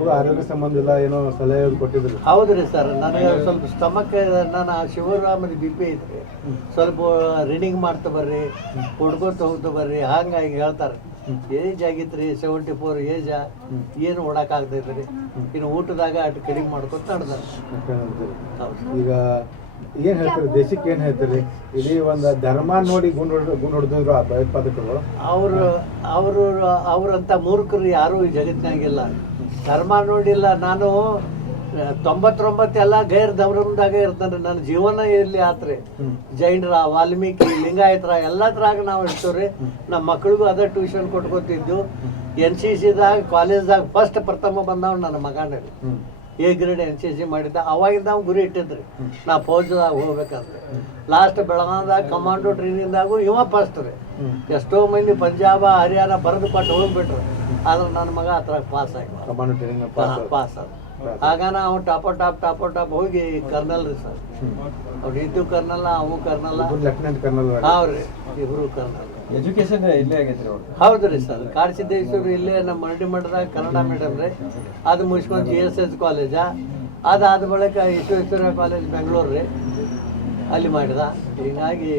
ನಿಮ್ಗೆ ಆರೋಗ್ಯ ಸಂಬಂಧ ಇಲ್ಲ ಏನೋ ಸಲಹೆ ಕೊಟ್ಟಿದ್ರು? ಹೌದ್ರಿ ಸರ್, ನನಗೆ ಸ್ವಲ್ಪ ಸ್ಟಮಕ್ ನಾನು ಶಿವರಾಮದ BP ಐತ್ರಿ, ಸ್ವಲ್ಪ ರೀಡಿಂಗ್ ಮಾಡ್ತಾ ಬರ್ರಿ, ಹುಡ್ಕೋತ ಹೋಗ್ತಾ ಬರ್ರಿ, ಹಂಗಾಗಿ ಹೇಳ್ತಾರೆ. ಏಜ್ ಆಗಿತ್ರಿ 74 ಏಜ್, ಏನು ಓಡಾಕಾಗ್ತೈತ್ರಿ, ಇನ್ನು ಊಟದಾಗ ಅಷ್ಟು ಕಡಿಮೆ ಮಾಡ್ಕೊತ ನಡೆದಾರೆ. ಈಗ ಏನ್ ಹೇಳ್ತಾರೆ ದೇಶಕ್ಕೆ, ಏನ್ ಹೇಳ್ತಾರೆ ಇಡೀ ಒಂದು ಧರ್ಮ ನೋಡಿ ಗುಂಡ್ ಹೊಡೆದ್ರು ಆ ಭಯೋತ್ಪಾದಕರು? ಅವ್ರಂತ ಮೂರ್ಖರು ಯಾರು ಈ ಜಗತ್ತಿನಾಗಿಲ್ಲ. ಧರ್ಮ ನೋಡಿಲ್ಲ. ನಾನು 99 ಎಲ್ಲ ಗೈರ್ ಧರ್ಮದಾಗ ಇರ್ತಾನೆ. ನನ್ನ ಜೀವನ ಇರ್ಲಿ ಆತ್ರಿ. ಜೈನರ, ವಾಲ್ಮೀಕಿ, ಲಿಂಗಾಯತರ ಎಲ್ಲದ್ರಾಗ ನಾವು ಇರ್ತೇವ್ರಿ. ನಮ್ಮ ಮಕ್ಳಿಗೂ ಅದೇ ಟ್ಯೂಷನ್ ಕೊಟ್ಕೋತಿದ್ದು. NCCದಾಗ ಕಾಲೇಜ್ದಾಗ ಫಸ್ಟ್ ಪ್ರಥಮ ಬಂದವ್ ನನ್ನ ಮಗನೇ. A ಗ್ರೇಡ್ NCC ಮಾಡಿದ್ದ. ಅವಾಗಿಂದ ನಾವು ಗುರಿ ಇಟ್ಟಿದ್ರಿ, ನಾ ಫೌಜ್ದಾಗ ಹೋಗ್ಬೇಕಂದ್ರೆ. ಲಾಸ್ಟ್ ಬೆಳಗಾವದಾಗ ಕಮಾಂಡೋ ಟ್ರೈನಿಂಗ್ದಾಗೂ ಇವ ಫಸ್ಟ್ ರೀ. ಎಷ್ಟೋ ಮಂದಿ ಪಂಜಾಬ, ಹರಿಯಾಣ ಬರೆದು ಕೊಟ್ಟು ಹೋಗ್ಬಿಟ್ರು. ಆದ್ರೆ ನನ್ನ ಮಗ ಆ ಥರ ಪಾಸ್ ಆಗಿ ಪಾಸ್ ಆದ. ಆಗ ನಾವು ಟಾಪ್ ಹೋಗಿ ಕರ್ನಲ್ ರೀ ಸರ್. ಅವ್ರು ಇದ್ದು ಕರ್ನಲ್, ಅವು ಕರ್ನಲ್, ಲೆಫ್ಟಿನೆಂಟ್ ಕರ್ನಲ್. ಹೌದ್ರಿ, ಇಬ್ರು ಕರ್ನಲ್. ಎಜುಕೇಶನ್ ಇಲ್ಲೇ ಆಗೈತ್ರಿ ಅವ್ರು? ಹೌದ್ರಿ ಸರ್. ಕಾಡಸಿದ್ದೇಶ್ವರ ಇಲ್ಲೇ ನಮ್ಮ ಮರಡಿ ಮಠದಾಗ ಕನ್ನಡ ಮೀಡಿಯಮ್ ರೀ. ಅದು ಮುಗಿಸ್ಕೊಂಡು GSS ಕಾಲೇಜ. ಅದಾದ ಬಳಿಕ ವಿಶ್ವೇಶ್ವರ ಕಾಲೇಜ್ ಬೆಂಗಳೂರು ರೀ, ಅಲ್ಲಿ ಮಾಡಿದ. ಹೀಗಾಗಿ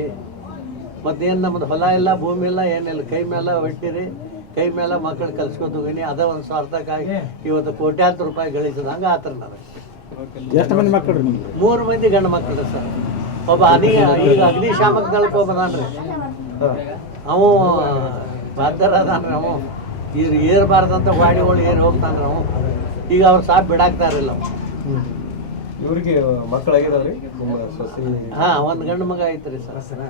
ಮತ್ತೇನು ನಮ್ಮದು ಹೊಲ ಇಲ್ಲ, ಭೂಮಿ ಇಲ್ಲ, ಏನಿಲ್ಲ. ಕೈ ಮೇಲೆ ಹೊಟ್ಟಿರಿ, ಕೈ ಮೇಲೆ ಮಕ್ಕಳು ಕಲ್ಸ್ಕೊತ ಹೋಗಿನಿ. ಅದ ಒಂದು ಸ್ವಾರ್ಥಕ್ಕಾಗಿ ಇವತ್ತು ಕೋಟ್ಯಾಂತರ ರೂಪಾಯಿ ಗಳಿಸಿದಂಗೆ ಆತರ ನನಗೆ. ಎಷ್ಟು ಮಂದಿ ಮಕ್ಕಳು ರೀ ನಿಮ್ಗೆ? 3 ಮಂದಿ ಗಂಡು ಮಕ್ಕಳು ಸರ್. ಒಬ್ಬ ಈಗ ಅಗ್ನಿಶಾಮಕ ದಳಕ್ಕೆ ಹೋಗ್ಬದಾನ್ರಿ. ಅವು ಬಾಧ್ಯರ ಅದಾನ್ರಿ. ಅವು ಏರ್ಬಾರ್ದಂತ ಗಾಡಿಗಳು ಏರ್ ಹೋಗ್ತಾನ್ರಿ. ಅವು ಈಗ ಅವ್ರು ಸಾಪ್ ಬಿಡಾಕ್ತಾರಿಲ್ಲ. ಇವ್ರಿಗೆ ಮಕ್ಕಳಾಗಿದಾವ್ರಿ? ಒಂದು ಗಂಡು ಮಗ ಐತ್ರಿ ಸರ್.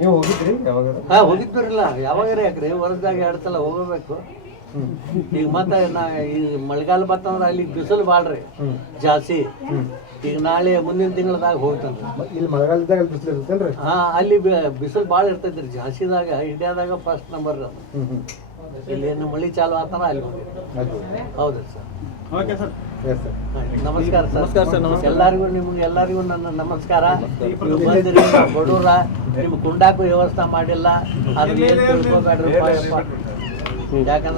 ನೀವು ಹೋಗಿದ್ರಿ ಯಾವಾಗ? ಹೋಗಿದ್ವಿರಲ್ಲ, ಯಾವಾಗಾರ ಯಾಕ್ರಿ, ವರ್ಷದಾಗ 2 ಸಲ ಹೋಗಬೇಕು. ಈಗ ಮತ್ತೆ ಈ ಮಳೆಗಾಲ ಬತ್ತಂದ್ರೆ ಅಲ್ಲಿ ಬಿಸಿಲು ಬಾಳ್ರಿ ಜಾಸ್ತಿ. ಈಗ ನಾಳೆ ಮುಂದಿನ ತಿಂಗಳದಾಗ ಹೋಗ್ತಾನೆ. ಇಲ್ಲಿ ಮಳೆಗಾಲದಾಗ ಬಿಸಿಲು ಇರ್ತೇನ್ರಿ? ಅಲ್ಲಿ ಬಿಸಿಲು ಭಾಳ ಇರ್ತೈತ್ರಿ. ಜಾಸ್ತಿದಾಗ ಇಂಡಿಯಾದಾಗ ಫಸ್ಟ್ ನಂಬರ್. ಇಲ್ಲಿ ಏನು ಮಳಿ ಚಾಲು ಆತಾನ ಅಲ್ಲಿ ಹೋಗಿದ್ರಿ. ಹೌದು ಸರ್. ನಮಸ್ಕಾರ ಸರ್. ನಮಸ್ಕಾರ ಸರ್. ನಮಸ್ಕಾರ ಎಲ್ಲರಿಗೂ ನನ್ನ ನಮಸ್ಕಾರ. ನೀವು ಬಂದಿರಿ, ಬಡೂರ, ನಿಮ್ಗೆ ಕುಂಡಾಕು ವ್ಯವಸ್ಥೆ ಮಾಡಿಲ್ಲ, ಅದನ್ನ ಏನು ತಿಳ್ಕೊಬೇಡ್ರಿ ಯಾಕಂದ್ರೆ